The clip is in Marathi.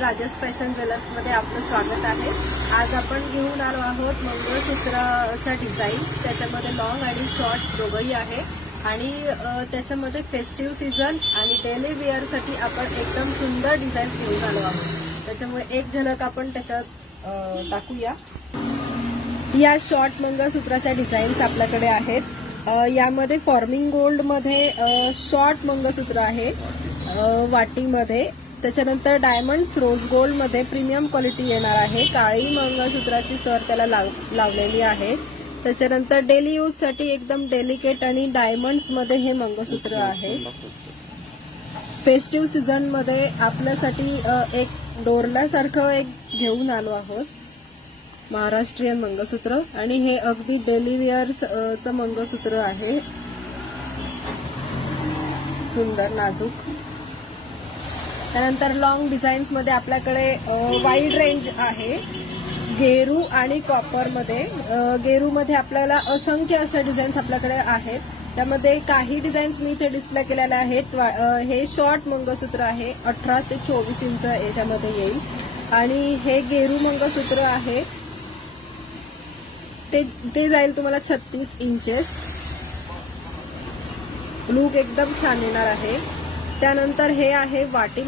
राजस फॅशन ज्वेलर्समध्ये आपलं स्वागत आहे। आज आपण घेऊन आलो आहोत मंगळसूत्राच्या डिझाईन। त्याच्यामध्ये लॉंग आणि शॉर्ट्स दोघंही आहे आणि त्याच्यामध्ये फेस्टिव्ह सीझन आणि डेली वेअरसाठी आपण एकदम सुंदर डिझाईन घेऊन आलो आहोत। त्याच्यामुळे एक झलक आपण त्याच्यात टाकूया। या शॉर्ट मंगळसूत्राच्या डिझाईन्स आपल्याकडे आहेत। यामध्ये फॉर्मिंग गोल्ड मध्ये शॉर्ट मंगळसूत्र आहे वाटीमध्ये। त्याच्यानंतर डायमंड्स रोज गोल्ड मध्ये प्रीमियम क्वालिटी येणार आहे। काळी मंगळसूत्राची सर त्याला लावलेली आहे। त्याच्यानंतर डेली यूज साठी एकदम डेलिकेट आणि डायमंड्स मध्ये हे मंगळसूत्र आहे। फेस्टिव्ह सीझन मध्ये आपल्यासाठी एक डोरल्यासारखं एक घेऊन आलो आहोत महाराष्ट्रीयन मंगळसूत्र आणि हे अगदी डेली वेअरचं मंगळसूत्र आहे। सुंदर नाजूक। त्यानंतर लॉंग डिझाईन्स मध्ये आपल्याकडे वाईड रेंज आहे गेरू आणि कॉपर मध्ये। गेरू मध्ये आपल्याला असंख्य अशा डिझाईन्स आपल्याकडे आहेत। त्यामध्ये काही डिझाईन्स मी इथे डिस्प्ले केलेल्या आहेत। हे शॉर्ट मंगळसूत्र आहे 18 ते 24 इंच याच्यामध्ये येईल आणि हे गेरू मंगळसूत्र आहे ते जाईल तुम्हाला 36 इंचेस। लुक एकदम छान येणार आहे। त्यानंतर हे आहे वाटी